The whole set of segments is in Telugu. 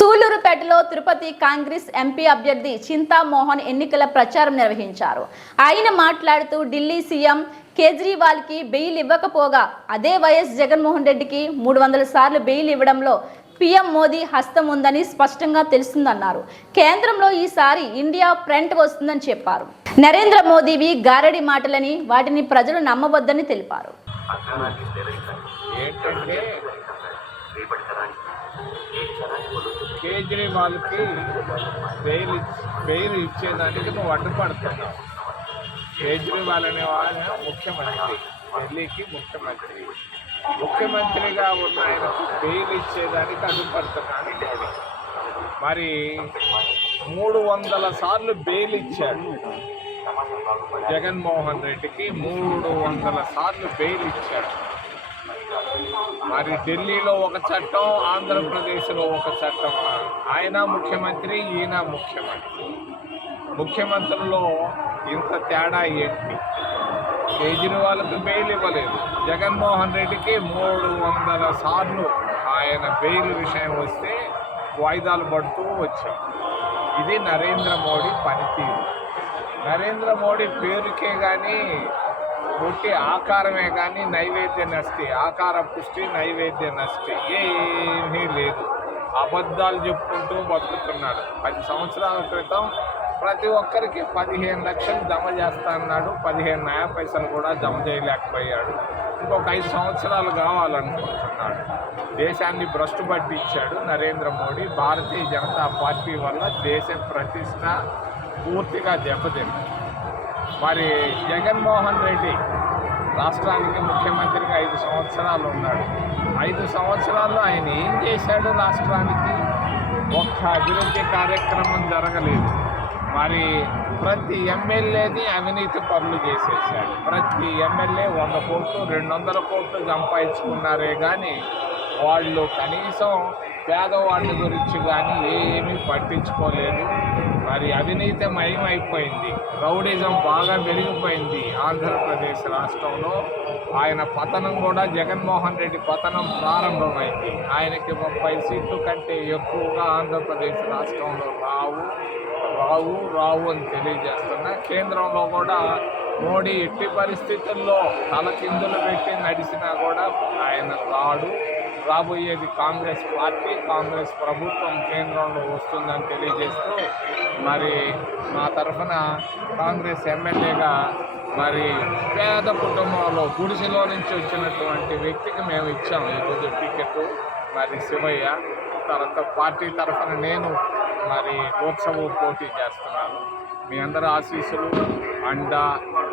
సూలూరుపేటలో తిరుపతి కాంగ్రెస్ ఎంపీ అభ్యర్థి చింతామోహన్ ఎన్నికల ప్రచారం నిర్వహించారు. ఆయన మాట్లాడుతూ ఢిల్లీ సీఎం కేజ్రీవాల్కి బెయిల్ ఇవ్వకపోగా అదే వైఎస్ జగన్మోహన్ రెడ్డికి మూడు వందల సార్లు బెయిల్ ఇవ్వడంలో పీఎం మోదీ హస్తం ఉందని స్పష్టంగా తెలుస్తుందన్నారు. కేంద్రంలో ఈసారి ఇండియా ఫ్రంట్ వస్తుందని చెప్పారు. నరేంద్ర మోదీవి గారడి మాటలని వాటిని ప్రజలు నమ్మవద్దని తెలిపారు. కేజ్రీవాల్కి బెయిల్ ఇచ్- బెయిల్ ఇచ్చేదానికి నువ్వు అడ్డుపడుతున్నావు కేజ్రీవాల్ అనే ఆయన ముఖ్యమంత్రి ఢిల్లీకి ముఖ్యమంత్రి. ముఖ్యమంత్రిగా ఉన్న ఆయనకు బెయిల్ ఇచ్చేదానికి అడ్డుపడుతున్నాను మోడీ మరి మూడు వందల సార్లు బెయిల్ ఇచ్చాడు. జగన్మోహన్ రెడ్డికి మూడు వందల సార్లు బెయిల్ ఇచ్చాడు. మరి ఢిల్లీలో ఒక చట్టం ఆంధ్రప్రదేశ్లో ఒక చట్టం. ఆయన ముఖ్యమంత్రి ఈయన ముఖ్యమంత్రి. ముఖ్యమంత్రుల్లో ఇంత తేడా ఏంటి? కేజ్రీవాల్కి బెయిల్ ఇవ్వలేదు. జగన్మోహన్ రెడ్డికి మూడు వందల సార్లు ఆయన బెయిల్ విషయం వస్తే వాయిదాలు పడుతూ వచ్చాం. ఇది నరేంద్ర మోడీ పనితీరు. నరేంద్ర మోడీ పేరుకే కానీ పుట్టి ఆకారమే కానీ నైవేద్య నష్టి ఆకార పుష్టి నైవేద్య నష్టి. ఏమీ లేదు. అబద్ధాలు చెప్పుకుంటూ బతుకుతున్నాడు. పది సంవత్సరాల క్రితం ప్రతి ఒక్కరికి పదిహేను లక్షలు జమ చేస్తా అన్నాడు. పదిహేను నయా పైసలు కూడా జమ చేయలేకపోయాడు. ఇంకొక ఐదు సంవత్సరాలు కావాలనుకుంటున్నాడు. దేశాన్ని భ్రష్టు పట్టించాడు నరేంద్ర మోడీ. భారతీయ జనతా పార్టీ వల్ల దేశ ప్రతిష్ట పూర్తిగా దెబ్బతింది. మరి జగన్మోహన్ రెడ్డి రాష్ట్రానికి ముఖ్యమంత్రిగా ఐదు సంవత్సరాలు ఉన్నాడు. ఐదు సంవత్సరాల్లో ఆయన ఏం చేశాడు రాష్ట్రానికి? ఒక్క అభివృద్ధి కార్యక్రమం జరగలేదు. మరి ప్రతి ఎమ్మెల్యేని అవినీతి పనులు చేసేసాడు ప్రతి ఎమ్మెల్యే వంద కోట్లు రెండు వందల కోట్లు సంపాదించుకున్నారే కానీ వాళ్ళు కనీసం పేదవాళ్ళ గురించి కానీ ఏమీ పట్టించుకోలేదు. మరి అవినీతి మయమైపోయింది. రౌడిజం బాగా పెరిగిపోయింది ఆంధ్రప్రదేశ్ రాష్ట్రంలో. ఆయన పతనం కూడా జగన్మోహన్ రెడ్డి పతనం ప్రారంభమైంది. ఆయనకి ముప్పై సీట్లు కంటే ఎక్కువగా ఆంధ్రప్రదేశ్ రాష్ట్రంలో రావు రావు రావు అని తెలియజేస్తున్నా కేంద్రంలో కూడా మోడీ ఎట్టి పరిస్థితుల్లో తలకిందులు పెట్టి నడిచినా కూడా ఆయన రాడు. రాబోయేది కాంగ్రెస్ పార్టీ కాంగ్రెస్ ప్రభుత్వం కేంద్రంలో వస్తుందని తెలియజేస్తూ మరి మా తరఫున కాంగ్రెస్ ఎమ్మెల్యేగా మరి పేద కుటుంబంలో గుడిసెలో నుంచి వచ్చినటువంటి వ్యక్తికి మేము ఇచ్చాము ఈరోజు టికెట్. మరి శివయ్య తర్వాత పార్టీ తరఫున నేను మరి లోక్సభ పోటీ చేస్తున్నాను. మీ అందరి ఆశీస్సులు అండ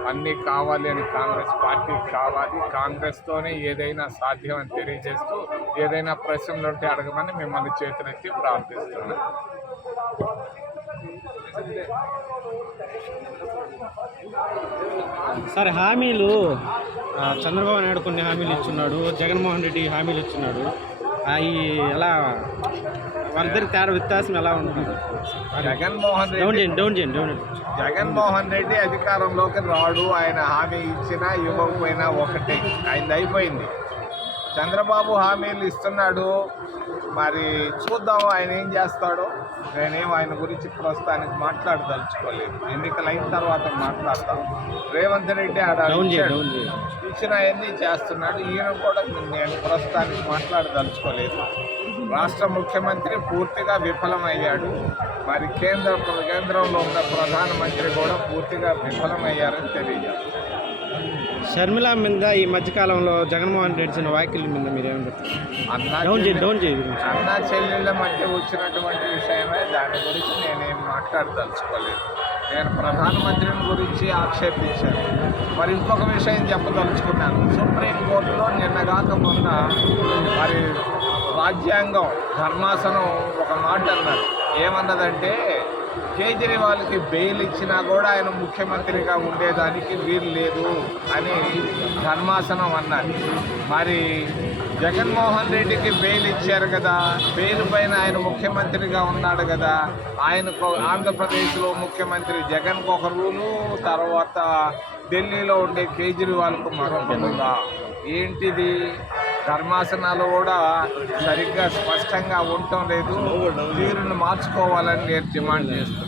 అన్నీ కావాలి అని కాంగ్రెస్ పార్టీకి కావాలి. కాంగ్రెస్తోనే ఏదైనా సాధ్యం అని తెలియజేస్తూ ఏదైనా ప్రశ్నలు ఉంటే అడగమని మిమ్మల్ని చేతులెత్తి ప్రార్థిస్తున్నాను. సార్ హామీలు చంద్రబాబు నాయుడు కొన్ని హామీలు ఇచ్చున్నాడు జగన్మోహన్ రెడ్డి హామీలు ఇచ్చున్నాడు. అవి ఎలా వాళ్ళిద్దరికి తేడా వ్యత్యాసం ఎలా ఉంటుంది? జగన్మోహన్ రెడ్డి డౌన్ చేయండి డౌన్ చేయండి. జగన్మోహన్ రెడ్డి అధికారంలోకి రాడు. ఆయన హామీ ఇచ్చినా ఇవ్వకపోయినా ఒకటే. ఆయన అయిపోయింది. చంద్రబాబు హామీలు ఇస్తున్నాడు. మరి చూద్దాం ఆయన ఏం చేస్తాడో. నేనేం ఆయన గురించి ప్రస్తుతానికి మాట్లాడదలుచుకోలేదు. ఎన్నికలు అయిన తర్వాత మాట్లాడతాం. రేవంత్ రెడ్డి ఆడ ఇచ్చిన అన్ని చేస్తున్నాడు. ఈయన కూడా నేను ప్రస్తుతానికి మాట్లాడదలుచుకోలేదు. రాష్ట్ర ముఖ్యమంత్రి పూర్తిగా విఫలమయ్యాడు. మరి కేంద్ర కేంద్రంలో ఉన్న ప్రధానమంత్రి కూడా పూర్తిగా విఫలమయ్యారని తెలియజేస్తారు షర్మిల మీద ఈ మధ్యకాలంలో జగన్మోహన్ రెడ్డి చిన్న వ్యాఖ్యల మీద మీరు అన్నా చెల్లెళ్ళ మధ్య వచ్చినటువంటి విషయమే దాని గురించి నేనేం మాట్లాడదలుచుకోలేదు. నేను ప్రధానమంత్రిని గురించి ఆక్షేపించాను. మరి ఇంకొక విషయం చెప్పదలుచుకున్నాను. సుప్రీంకోర్టులో నిన్నగాక మొన్న మరి రాజ్యాంగం ధర్మాసనం ఒక మాట అన్నారు ఏమన్నదంటే కేజ్రీవాల్కి బెయిల్ ఇచ్చినా కూడా ఆయన ముఖ్యమంత్రిగా ఉండేదానికి వీలు లేదు అని ధర్మాసనం అన్నది మరి జగన్మోహన్ రెడ్డికి బెయిల్ ఇచ్చారు కదా బెయిల్ పైన ఆయన ముఖ్యమంత్రిగా ఉన్నాడు కదా ఆయనకు ఆంధ్రప్రదేశ్లో ముఖ్యమంత్రి జగన్కు ఒక రూలు తర్వాత ఢిల్లీలో ఉండే కేజ్రీవాల్కు మరొక ఏంటిది? ధర్మాసనాలు కూడా సరిగ్గా స్పష్టంగా ఉండటం లేదు. తీరును మార్చుకోవాలని నేను డిమాండ్ చేస్తున్నాను.